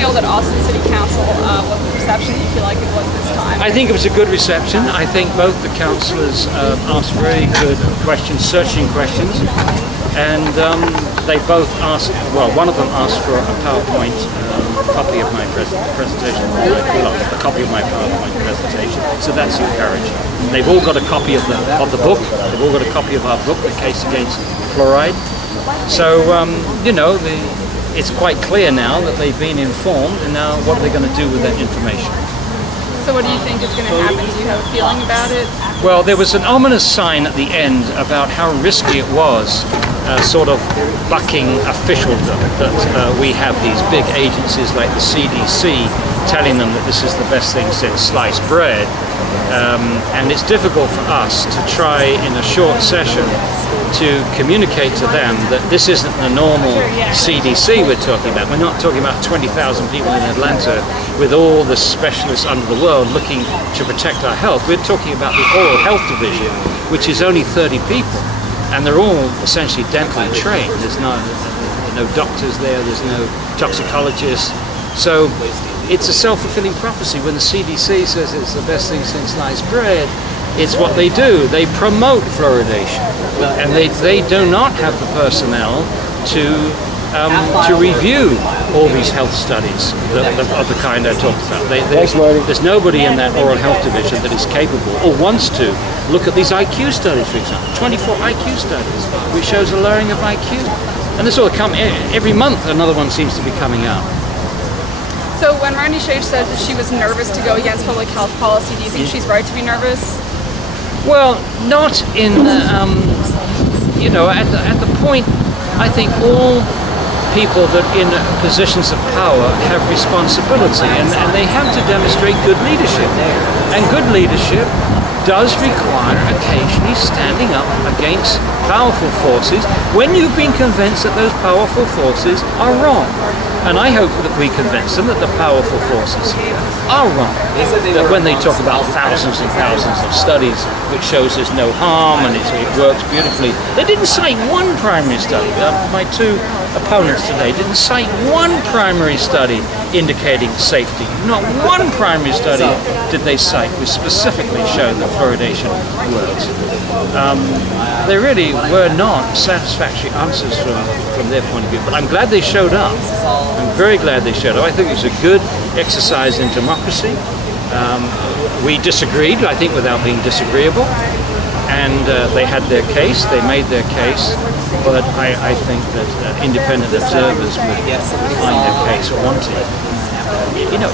feel that Austin City Council, what the reception do you feel like it was this time? I think it was a good reception. I think both the councillors asked very good questions, searching questions, and they both asked, well, one of them asked for a PowerPoint copy of my presentation, well, a copy of my PowerPoint presentation, so that's encouraging. They've all got a copy of the book, they've all got a copy of our book, The Case Against Fluoride. So, you know, it's quite clear now that they've been informed, and now what are they going to do with that information? So what do you think is going to happen? Do you have a feeling about it? Well, there was an ominous sign at the end about how risky it was, sort of bucking officialdom, that we have these big agencies like the CDC telling them that this is the best thing since sliced bread. And it's difficult for us to try in a short session to communicate to them that this isn't the normal CDC we're talking about. We're not talking about 20,000 people in Atlanta with all the specialists under the world looking to protect our health. We're talking about the Oral Health Division, which is only 30 people, and they're all essentially dentally trained. There's no doctors there, there's no toxicologists. So it's a self-fulfilling prophecy. When the CDC says it's the best thing since sliced bread, it's what they do. They promote fluoridation, and they do not have the personnel to review all these health studies of the kind I talked about. There's nobody in that Oral Health Division that is capable or wants to look at these IQ studies, for example. 24 IQ studies, which shows a lowering of IQ. And this will come every month. Another one seems to be coming out. So when Randy Shage said that she was nervous to go against public health policy, do you think she's right to be nervous? Well, not in, you know, at the point, I think all people that in positions of power have responsibility, and they have to demonstrate good leadership. And good leadership does require occasionally standing up against powerful forces when you've been convinced that those powerful forces are wrong. And I hope that we convince them that the powerful forces here are wrong. That when they talk about thousands and thousands of studies which shows there's no harm and it works beautifully, they didn't cite one primary study. My two opponents today didn't cite one primary study indicating safety. Not one primary study did they cite which specifically showed that fluoridation works. There really were not satisfactory answers from their point of view, but I'm glad they showed up. I'm very glad they showed up. I think it was a good exercise in democracy. We disagreed, I think, without being disagreeable, and they had their case, they made their case, but I think that independent observers would find their case wanting. You know,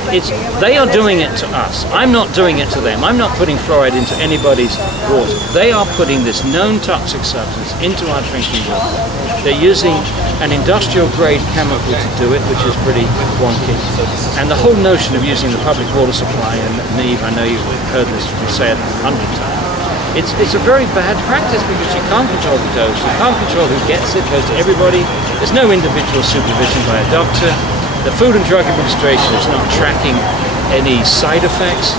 they are doing it to us. I'm not doing it to them. I'm not putting fluoride into anybody's water. They are putting this known toxic substance into our drinking water. They're using an industrial-grade chemical to do it, which is pretty wonky. And the whole notion of using the public water supply, and Niamh, I know you've heard this said 100 times, it's a very bad practice because you can't control the dose, you can't control who gets it, it goes to everybody. There's no individual supervision by a doctor. The Food and Drug Administration is not tracking any side effects,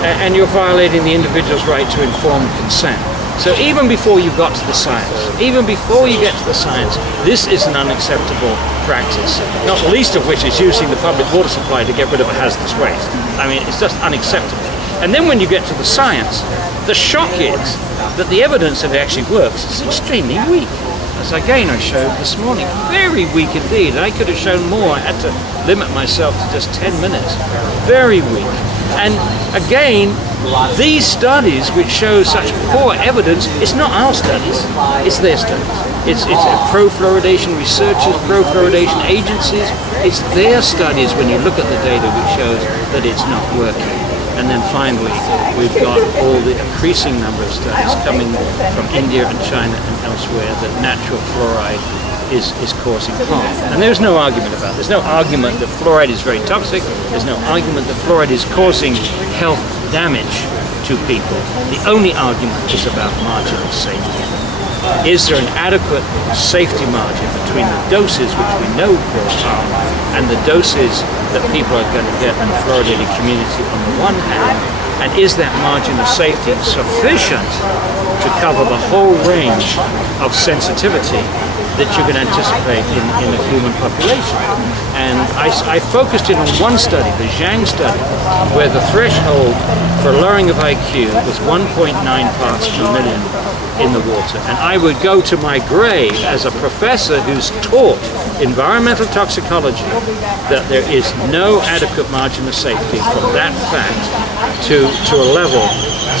and you're violating the individual's right to informed consent. So even before you got to the science, even before you get to the science, this is an unacceptable practice, not the least of which is using the public water supply to get rid of a hazardous waste. I mean, it's just unacceptable. And then when you get to the science, the shock is that the evidence that it actually works is extremely weak. As again I showed this morning, very weak indeed. I could have shown more. I had to limit myself to just 10 minutes. Very weak. And again, these studies which show such poor evidence, it's not our studies, it's their studies. It's pro-fluoridation researchers, pro-fluoridation agencies. It's their studies when you look at the data which shows that it's not working. And then finally, we've got all the increasing number of studies coming from India and China and elsewhere that natural fluoride is causing harm. And there's no argument about it. There's no argument that fluoride is very toxic. There's no argument that fluoride is causing health damage to people. The only argument is about margin of safety. Is there an adequate safety margin between the doses which we know cause harm and the doses that people are going to get in the fluoridated community on the one hand, and is that margin of safety sufficient to cover the whole range of sensitivity that you can anticipate in a human population. And I focused in on one study, the Zhang study, where the threshold for lowering of IQ was 1.9 parts per million in the water. And I would go to my grave as a professor who's taught environmental toxicology that there is no adequate margin of safety from that fact to a level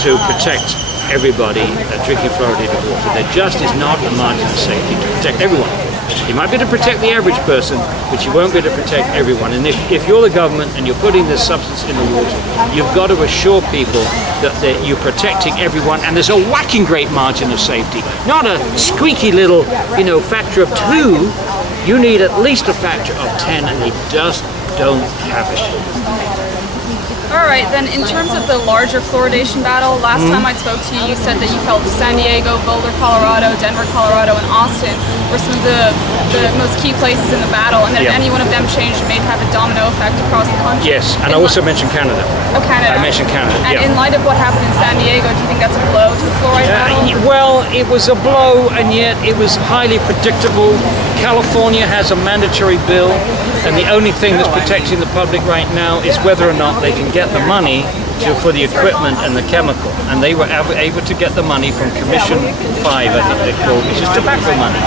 to protect everybody drinking fluoridated water. There just is not a margin of safety to protect everyone. You might be able to protect the average person, but you won't be able to protect everyone. And if you're the government and you're putting this substance in the water, you've got to assure people that you're protecting everyone, and there's a whacking great margin of safety. Not a squeaky little, factor of 2. You need at least a factor of 10, and they just don't have it. All right, then in terms of the larger fluoridation battle, last time I spoke to you, you said that you felt San Diego, Boulder, Colorado, Denver, Colorado, and Austin were some of the most key places in the battle, and that if any one of them changed, it may have a domino effect across the country. Yes, and I also mentioned Canada. Oh, Canada. I mentioned Canada, And in light of what happened in San Diego, do you think that's a blow to the fluoride battle? Well, it was a blow, and yet it was highly predictable. California has a mandatory bill, and the only thing that's protecting the public right now is whether or not they can get the money for the equipment and the chemical. And they were able to get the money from Commission 5, I think they're called, which is tobacco money.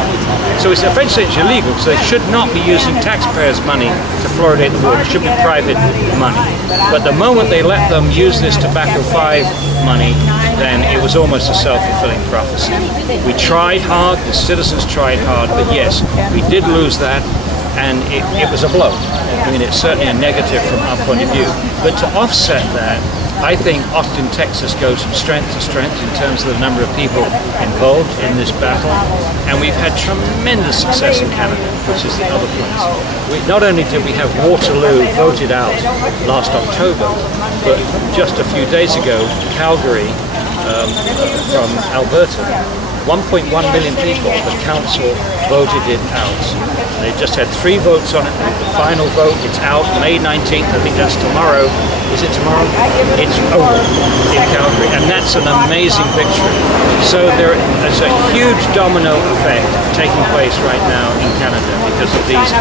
So it's essentially illegal, so they should not be using taxpayers' money to fluoridate the water. It should be private money. But the moment they let them use this tobacco 5 money, then it was almost a self-fulfilling prophecy. We tried hard, the citizens tried hard, but yes, we did lose that. And it was a blow. I mean, it's certainly a negative from our point of view. But to offset that, I think Austin, Texas goes from strength to strength in terms of the number of people involved in this battle. And we've had tremendous success in Canada, which is the other place. Not only did we have Waterloo voted out last October, but just a few days ago, Calgary from Alberta, 1.1 million people, the council voted it out. They just had 3 votes on it. The final vote, it's out May 19th. I think that's tomorrow. Is it tomorrow? It's over in Calgary, and that's an amazing victory. So there is a huge domino effect taking place right now in Canada because of these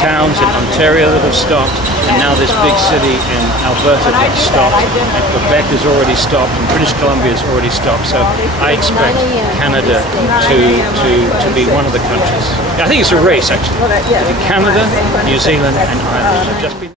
towns in Ontario that have stopped, and now this big city in Alberta that's stopped, and Quebec has already stopped, and British Columbia has already stopped. So I expect Canada to be one of the countries. I think it's a race actually. Canada, New Zealand, and Ireland have just been